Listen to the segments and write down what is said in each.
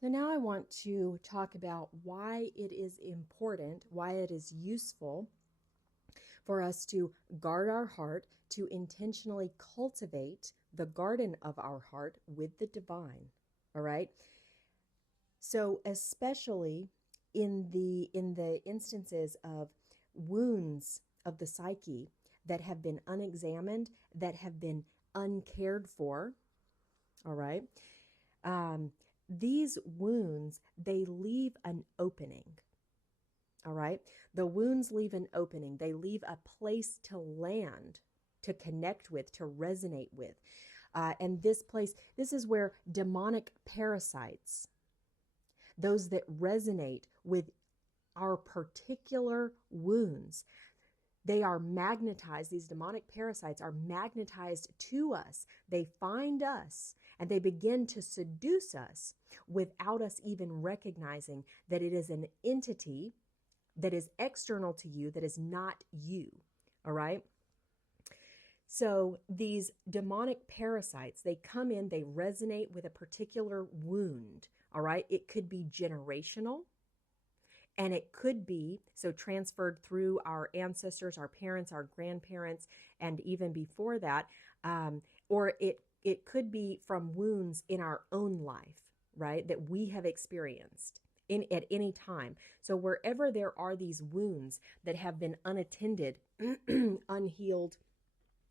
So now I want to talk about why it is important, why it is useful for us to guard our heart, to intentionally cultivate the garden of our heart with the divine. All right? So especially in the instances of wounds of the psyche that have been unexamined, that have been uncared for, all right? Um, these wounds, they leave an opening. All right. The wounds leave an opening. They leave a place to land, to connect with, to resonate with. And this place, this is where demonic parasites, those that resonate with our particular wounds, they are magnetized. These demonic parasites are magnetized to us. They find us and they begin to seduce us without us even recognizing that it is an entity that is external to you, that is not you. All right. So these demonic parasites, they come in, they resonate with a particular wound. All right. It could be generational. And it could be so transferred through our ancestors, our parents, our grandparents, and even before that. Or it could be from wounds in our own life, right, that we have experienced at any time. So wherever there are these wounds that have been unattended, unhealed,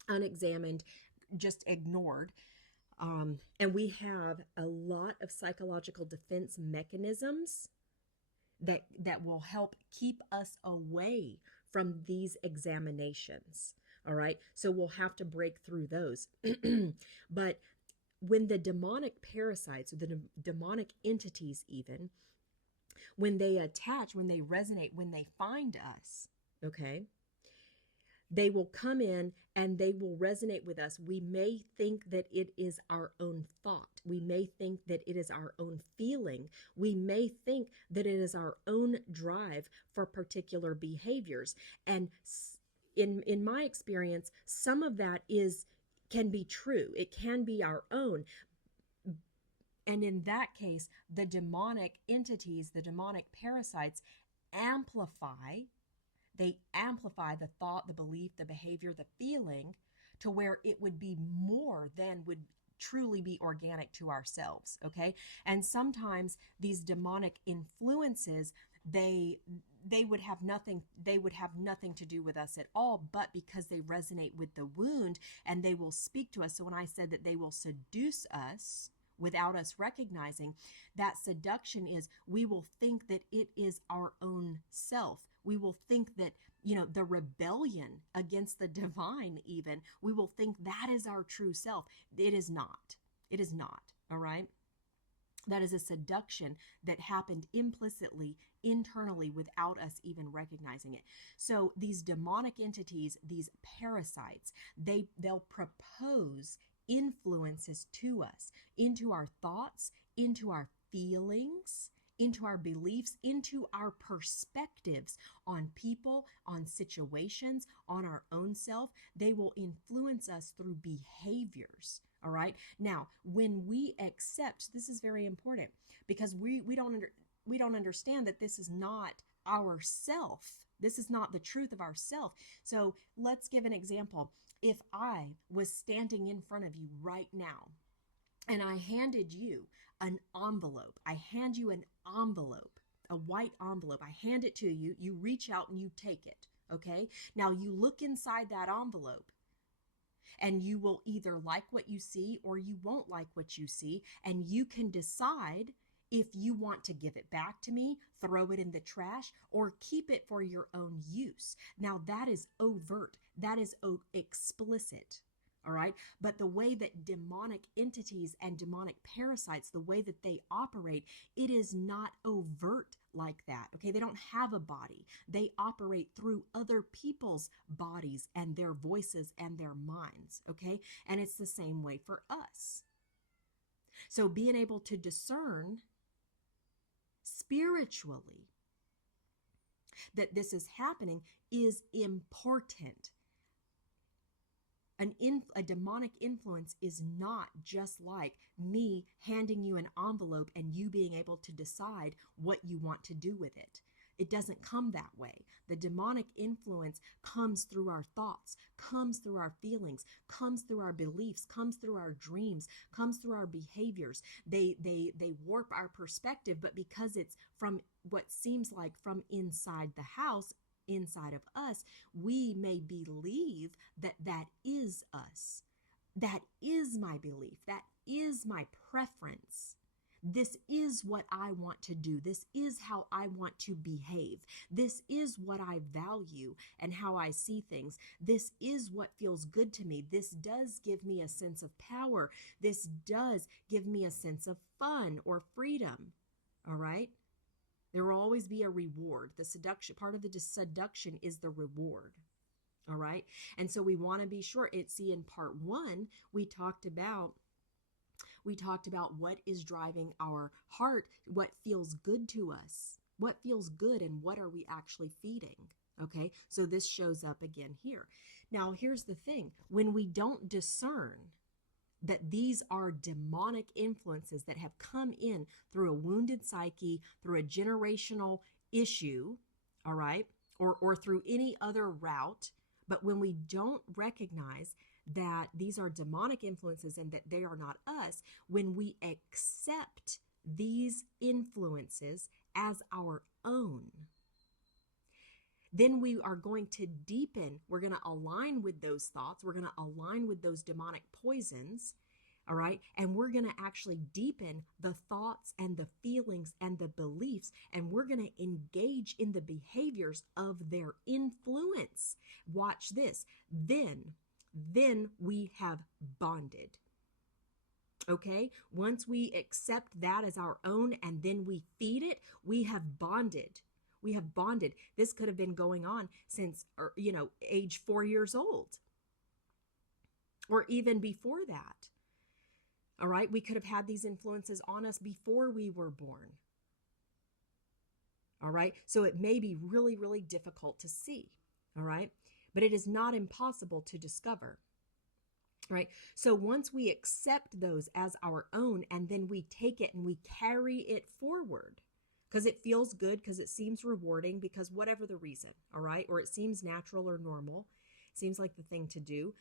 unexamined, just ignored, and we have a lot of psychological defense mechanisms that will help keep us away from these examinations. All right. So we'll have to break through those. But when the demonic parasites or the demonic entities, even when they attach, when they resonate, when they find us, okay, they will come in and they will resonate with us. We may think that it is our own thought. We may think that it is our own feeling. We may think that it is our own drive for particular behaviors. And in my experience, some of that can be true. It can be our own. And in that case, the demonic entities, the demonic parasites amplify they amplify the thought, the belief, the behavior, the feeling to where it would be more than would truly be organic to ourselves. Okay. And sometimes these demonic influences, they would have nothing to do with us at all, but because they resonate with the wound and they will speak to us. So when I said that they will seduce us without us recognizing, that seduction is we will think that it is our own self. We will think that, the rebellion against the divine, even, we will think that is our true self. It is not. It is not. All right. That is a seduction that happened implicitly, internally, without us even recognizing it. So these demonic entities, these parasites, they'll propose influences to us, into our thoughts, into our feelings, into our beliefs, into our perspectives on people, on situations, on our own self. They will influence us through behaviors. All right. Now, when we accept, this is very important because we don't understand that this is not our self. This is not the truth of ourself. So let's give an example. If I was standing in front of you right now and I handed you an envelope, I hand you an envelope, a white envelope, I hand it to you, you reach out and you take it. Okay. Now you look inside that envelope and you will either like what you see or you won't like what you see. And you can decide if you want to give it back to me, throw it in the trash, or keep it for your own use. Now that is overt. That is explicit. All right. But the way that demonic entities and demonic parasites, the way that they operate, it is not overt like that. Okay. They don't have a body. They operate through other people's bodies and their voices and their minds. Okay. And it's the same way for us. So being able to discern spiritually that this is happening is important. A demonic influence is not just like me handing you an envelope and you being able to decide what you want to do with it. It doesn't come that way. The demonic influence comes through our thoughts, comes through our feelings, comes through our beliefs, comes through our dreams, comes through our behaviors. They warp our perspective, but because it's from what seems like from inside the house, inside of us, we may believe that that is us. That is my belief. That is my preference. This is what I want to do. This is how I want to behave. This is what I value and how I see things. This is what feels good to me. This does give me a sense of power. This does give me a sense of fun or freedom. All right? There will always be a reward. The seduction, part of the seduction is the reward. All right. And so we want to be sure. See, in part one, we talked about what is driving our heart, what feels good to us, what feels good, and what are we actually feeding. Okay. So this shows up again here. Now, here's the thing. When we don't discern that these are demonic influences that have come in through a wounded psyche, through a generational issue, all right, or through any other route. But when we don't recognize that these are demonic influences and that they are not us, when we accept these influences as our own, then we are going to deepen, we're going to align with those thoughts, we're going to align with those demonic poisons, all right? And we're going to actually deepen the thoughts and the feelings and the beliefs, and we're going to engage in the behaviors of their influence. Watch this. Then we have bonded. Okay? Once we accept that as our own and then we feed it, we have bonded. We have bonded. This could have been going on since, age 4 years old, or even before that. All right. We could have had these influences on us before we were born. All right. So it may be really, really difficult to see. All right. But it is not impossible to discover. Right. So once we accept those as our own and then we take it and we carry it forward, because it feels good, because it seems rewarding, because whatever the reason, all right, or it seems natural or normal, seems like the thing to do,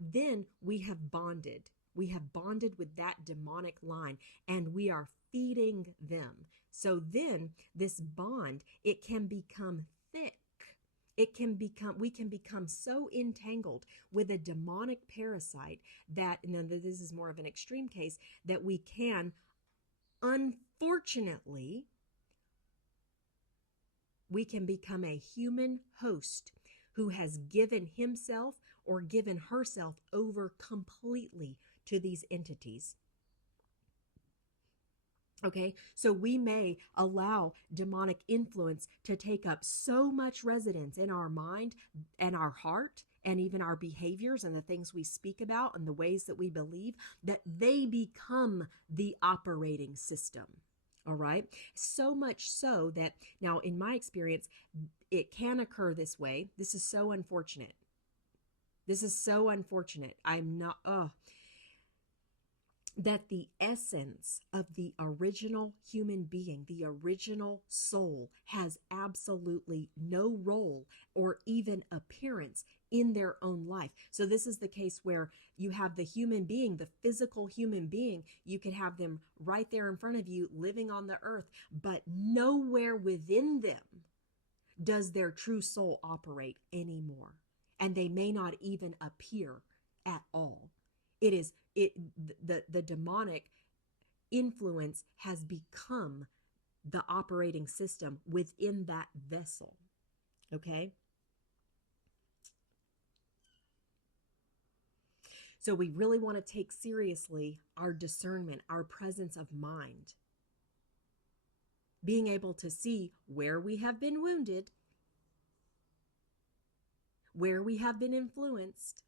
then we have bonded. We have bonded with that demonic line and we are feeding them. So then this bond, it can become thick. We can become so entangled with a demonic parasite that, and this is more of an extreme case, that we can, unfortunately, we can become a human host who has given himself or given herself over completely to these entities. Okay, so we may allow demonic influence to take up so much residence in our mind and our heart and even our behaviors and the things we speak about and the ways that we believe that they become the operating system. All right. So much so that now, in my experience, it can occur this way. This is so unfortunate. This is so unfortunate. That the essence of the original human being, the original soul, has absolutely no role or even appearance in their own life. So this is the case where you have the human being, the physical human being, you can have them right there in front of you living on the earth, but nowhere within them does their true soul operate anymore. And they may not even appear at all. The demonic influence has become the operating system within that vessel. Okay? So we really want to take seriously our discernment, our presence of mind. Being able to see where we have been wounded, where we have been influenced,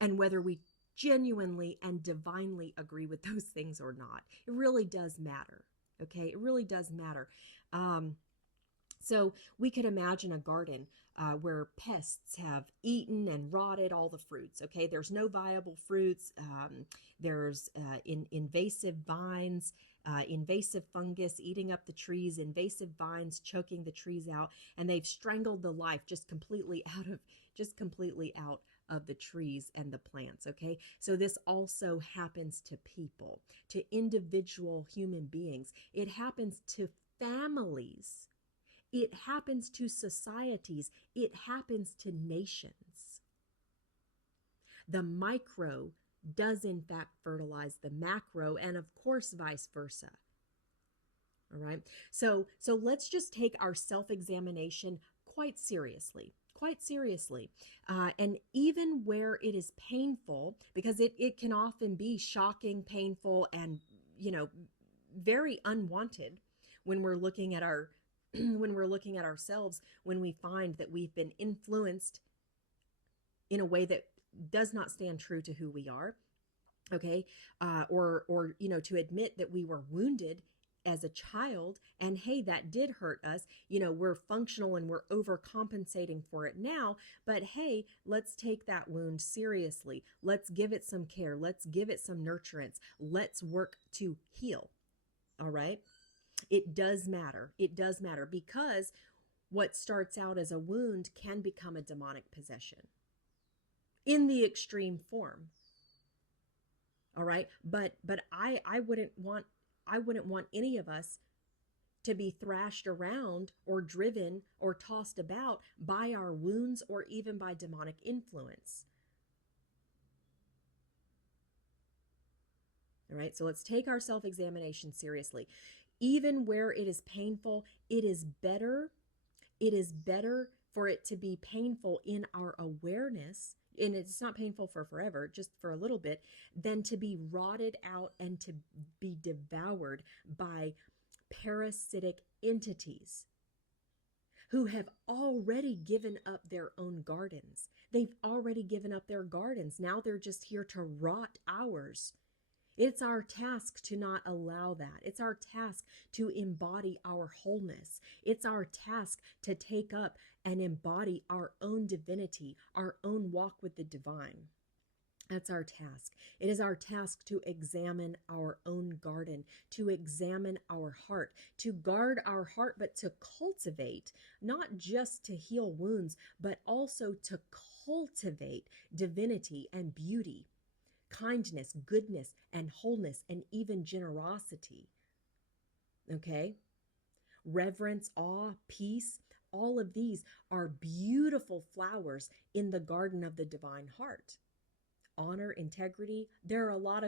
and whether we genuinely and divinely agree with those things or not. It really does matter. Okay? It really does matter. So we could imagine a garden where pests have eaten and rotted all the fruits. Okay, there's no viable fruits. There's invasive vines, invasive fungus eating up the trees, invasive vines choking the trees out, and they've strangled the life just completely out of the trees and the plants. Okay, so this also happens to people, to individual human beings. It happens to families. It happens to societies. It happens to nations. The micro does in fact fertilize the macro, and of course vice versa. All right. So let's just take our self-examination quite seriously. Quite seriously. And even where it is painful, because it can often be shocking, painful, and very unwanted when we're looking at our when we're looking at ourselves, when we find that we've been influenced in a way that does not stand true to who we are. Okay. Or to admit that we were wounded as a child, and hey, that did hurt us. We're functional and we're overcompensating for it now, but hey, let's take that wound seriously. Let's give it some care. Let's give it some nurturance. Let's work to heal. All right. It does matter. It does matter, because what starts out as a wound can become a demonic possession in the extreme form. All right. But I wouldn't want any of us to be thrashed around or driven or tossed about by our wounds or even by demonic influence. All right. So let's take our self-examination seriously. Even where it is painful, it is better for it to be painful in our awareness, and it's not painful for forever, just for a little bit, than to be rotted out and to be devoured by parasitic entities who have already given up their own gardens. They've already given up their gardens. Now they're just here to rot ours. It's our task to not allow that. It's our task to embody our wholeness. It's our task to take up and embody our own divinity, our own walk with the divine. That's our task. It is our task to examine our own garden, to examine our heart, to guard our heart, but to cultivate, not just to heal wounds, but also to cultivate divinity and beauty, kindness, goodness, and wholeness, and even generosity. Okay? Reverence, awe, peace, all of these are beautiful flowers in the garden of the divine heart. Honor, integrity, there are a lot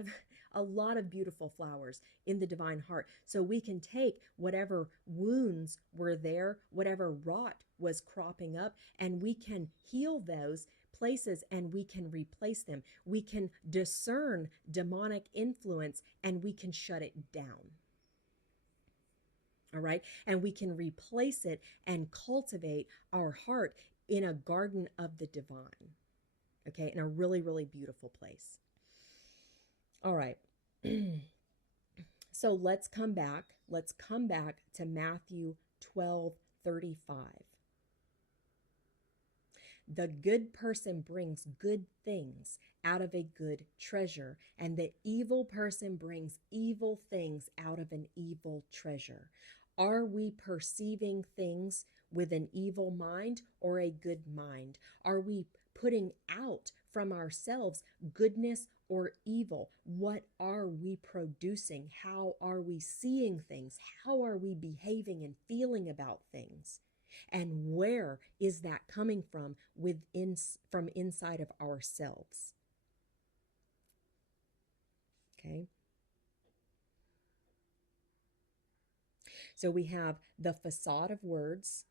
of beautiful flowers in the divine heart. So we can take whatever wounds were there, whatever rot was cropping up, and we can heal those places and we can replace them. We can discern demonic influence and we can shut it down. All right. And we can replace it and cultivate our heart in a garden of the divine. Okay. In a really, really beautiful place. All right. So let's come back. Let's come back to Matthew 12:35. The good person brings good things out of a good treasure, and the evil person brings evil things out of an evil treasure. Are we perceiving things with an evil mind or a good mind? Are we putting out from ourselves goodness or evil? What are we producing? How are we seeing things? How are we behaving and feeling about things? And where is that coming from from inside of ourselves? Okay. So we have the facade of words.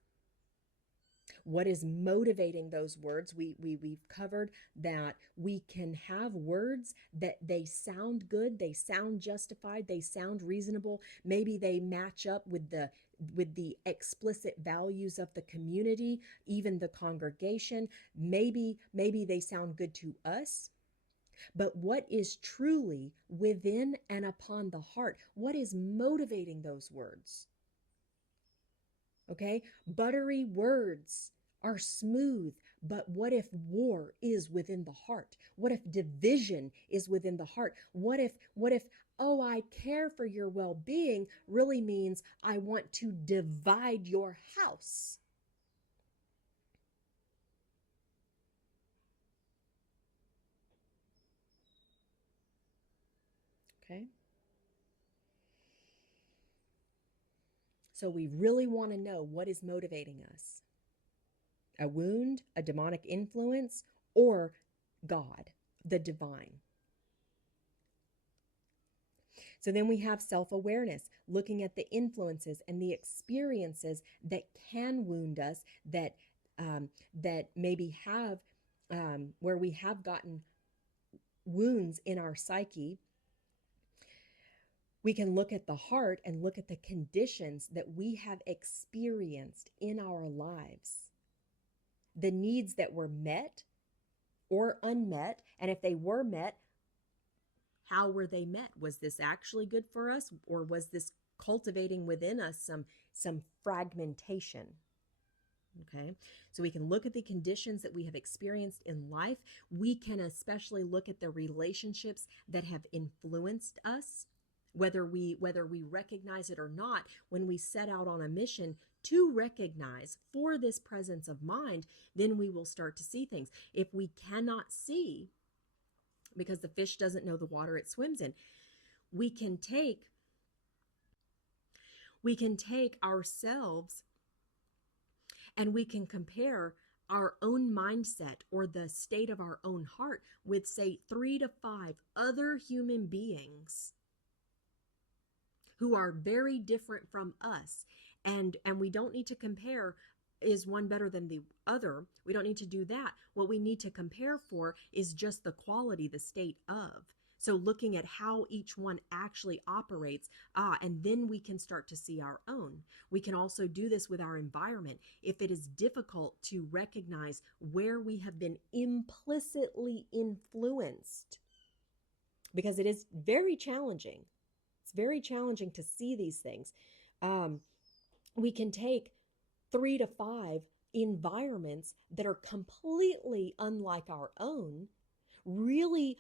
What is motivating those words? We've covered that we can have words that they sound good, they sound justified, they sound reasonable. Maybe they match up with the explicit values of the community, even the congregation. Maybe they sound good to us. But what is truly within and upon the heart? What is motivating those words? Okay? Buttery words are smooth, but what if war is within the heart? What if division is within the heart? What if oh, I care for your well-being really means I want to divide your house? Okay? So we really want to know what is motivating us. A wound, a demonic influence, or God, the divine. So then we have self awareness, looking at the influences and the experiences that can wound us, that maybe have where we have gotten wounds in our psyche. We can look at the heart and look at the conditions that we have experienced in our lives, the needs that were met or unmet, and if they were met, how were they met? Was this actually good for us, or was this cultivating within us some fragmentation? Okay, so we can look at the conditions that we have experienced in life. We can especially look at the relationships that have influenced us, whether we recognize it or not. When we set out on a mission to recognize for this presence of mind, then we will start to see things. If we cannot see, because the fish doesn't know the water it swims in, we can take ourselves and we can compare our own mindset or the state of our own heart with, say, 3 to 5 other human beings who are very different from us. And we don't need to compare, is one better than the other? We don't need to do that. What we need to compare for is just the quality, the state of. So looking at how each one actually operates, and then we can start to see our own. We can also do this with our environment. If it is difficult to recognize where we have been implicitly influenced, because it is very challenging. It's very challenging to see these things. We can take 3 to 5 environments that are completely unlike our own, really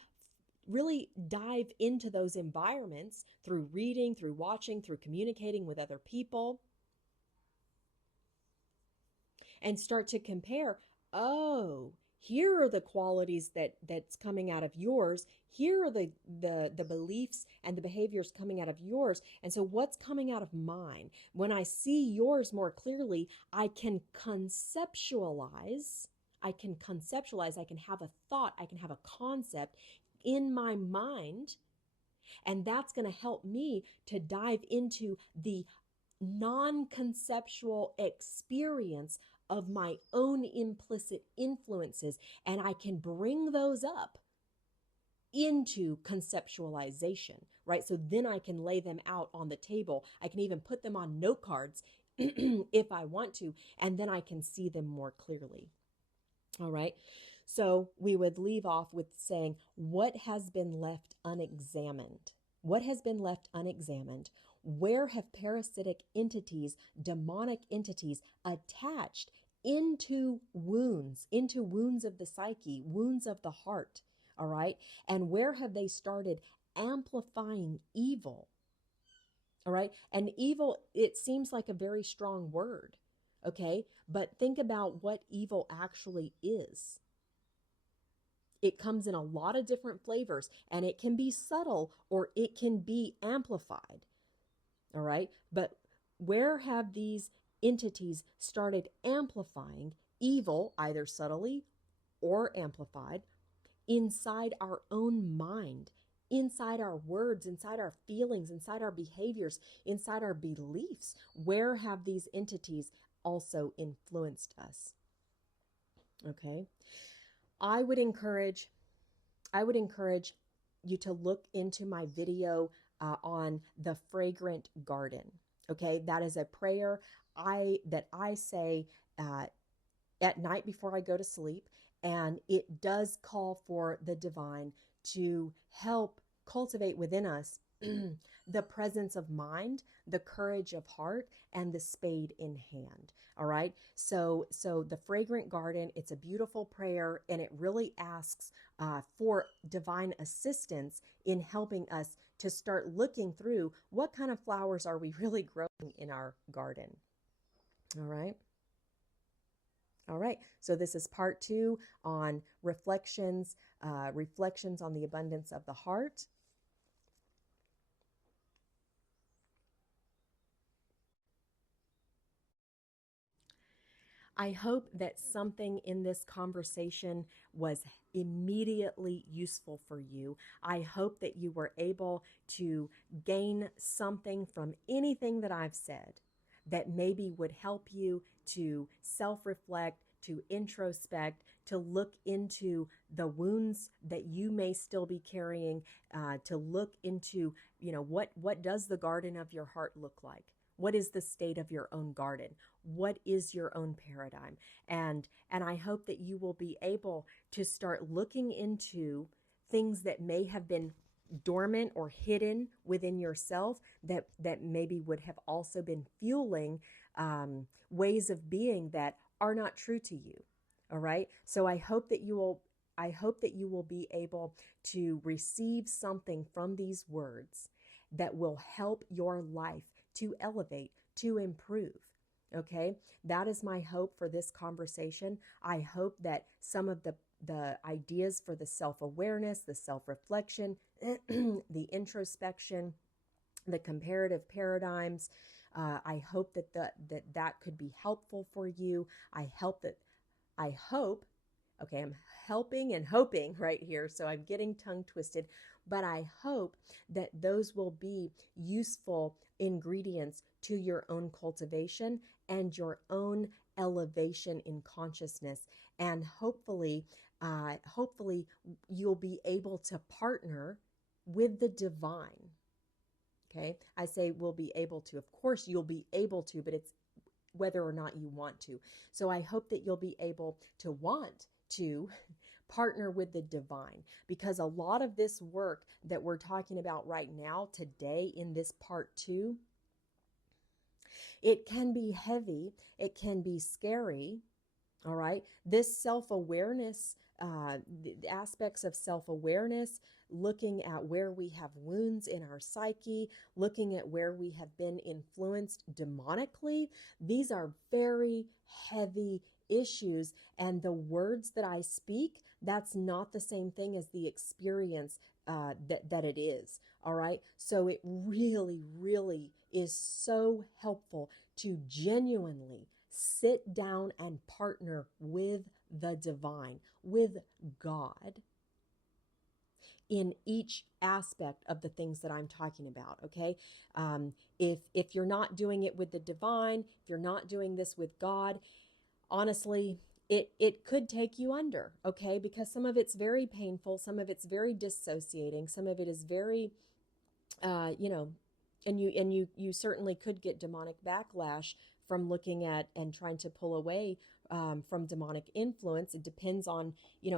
dive into those environments through reading, through watching, through communicating with other people, and start to compare. Oh, here are the qualities that's coming out of yours. Here are the beliefs and the behaviors coming out of yours. And so what's coming out of mine? When I see yours more clearly, I can conceptualize. I can have a thought, I can have a concept in my mind, and that's going to help me to dive into the non-conceptual experience of my own implicit influences, and I can bring those up into conceptualization, right? So then I can lay them out on the table. I can even put them on note cards if I want to, and then I can see them more clearly. All right. So we would leave off with saying, what has been left unexamined? What has been left unexamined? Where have parasitic entities, demonic entities attached into wounds of the psyche, wounds of the heart? All right. And where have they started amplifying evil? All right. And evil, it seems like a very strong word. Okay. But think about what evil actually is. It comes in a lot of different flavors, and it can be subtle or it can be amplified. All right. But where have these entities started amplifying evil, either subtly or amplified, inside our own mind, inside our words, inside our feelings, inside our behaviors, inside our beliefs? Where have these entities also influenced us? Okay. I would encourage you to look into my video on the fragrant garden. Okay, that is a prayer that I say at night before I go to sleep, and it does call for the divine to help cultivate within us the presence of mind, the courage of heart, and the spade in hand. All right. So the fragrant garden, it's a beautiful prayer, and it really asks for divine assistance in helping us to start looking through what kind of flowers are we really growing in our garden. All right. All right, so this is part 2 on reflections on the abundance of the heart. I hope that something in this conversation was immediately useful for you. I hope that you were able to gain something from anything that I've said that maybe would help you to self-reflect, to introspect, to look into the wounds that you may still be carrying, to look into, what does the garden of your heart look like? What is the state of your own garden? What is your own paradigm? And I hope that you will be able to start looking into things that may have been dormant or hidden within yourself that maybe would have also been fueling ways of being that are not true to you. All right. So I hope that you will be able to receive something from these words that will help your life to elevate, to improve. Okay, that is my hope for this conversation. I hope that some of the ideas for the self-awareness, the self-reflection, the introspection, the comparative paradigms, I hope that could be helpful for you. I hope, okay, I'm helping and hoping right here, so I'm getting tongue twisted, but I hope that those will be useful ingredients to your own cultivation and your own elevation in consciousness. And hopefully you'll be able to partner with the divine. Okay, I say we'll be able to. Of course, you'll be able to, but it's whether or not you want to. So I hope that you'll be able to want to partner with the divine, because a lot of this work that we're talking about right now, today, in this part 2, it can be heavy, it can be scary. All right, this self-awareness, the aspects of self-awareness, looking at where we have wounds in our psyche, looking at where we have been influenced demonically, these are very heavy issues. And the words that I speak, that's not the same thing as the experience that it is. All right, so it really, really is so helpful to genuinely sit down and partner with the divine, with God, in each aspect of the things that I'm talking about. Okay, if you're not doing it with the divine, if you're not doing this with God, honestly, it could take you under. Okay, because some of it's very painful, some of it's very dissociating, some of it is very, and you certainly could get demonic backlash from looking at and trying to pull away from demonic influence. It depends on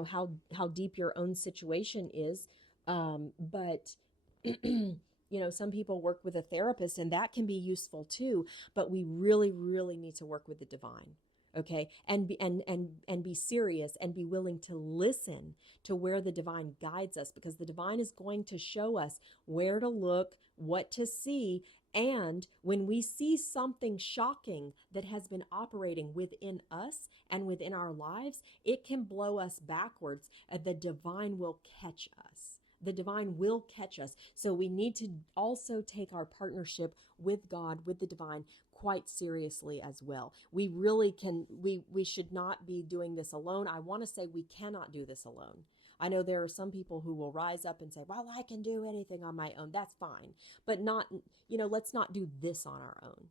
how deep your own situation is, but some people work with a therapist, and that can be useful too. But we really, really need to work with the divine. Okay, and be serious and be willing to listen to where the divine guides us, because the divine is going to show us where to look, what to see. And when we see something shocking that has been operating within us and within our lives, it can blow us backwards, and the divine will catch us. The divine will catch us. So we need to also take our partnership with God, with the divine, quite seriously as well. We really we should not be doing this alone. I want to say we cannot do this alone. I know there are some people who will rise up and say, well, I can do anything on my own. That's fine. But let's not do this on our own.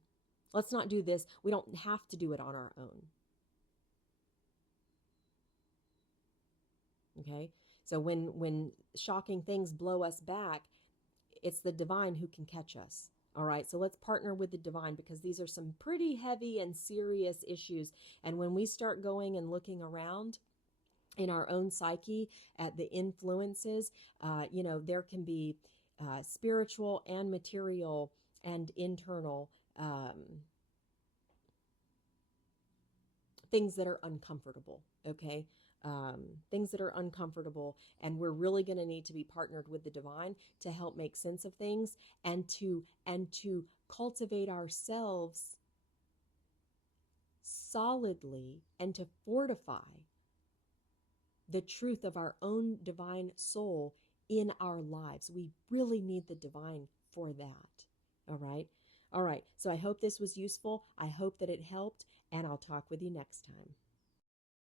Let's not do this. We don't have to do it on our own. Okay? So when shocking things blow us back, it's the divine who can catch us. All right, so let's partner with the divine, because these are some pretty heavy and serious issues. And when we start going and looking around in our own psyche at the influences, there can be spiritual and material and internal things that are uncomfortable, okay? Things that are uncomfortable, and we're really going to need to be partnered with the divine to help make sense of things and to cultivate ourselves solidly and to fortify the truth of our own divine soul in our lives. We really need the divine for that. All right. All right. So I hope this was useful. I hope that it helped, and I'll talk with you next time.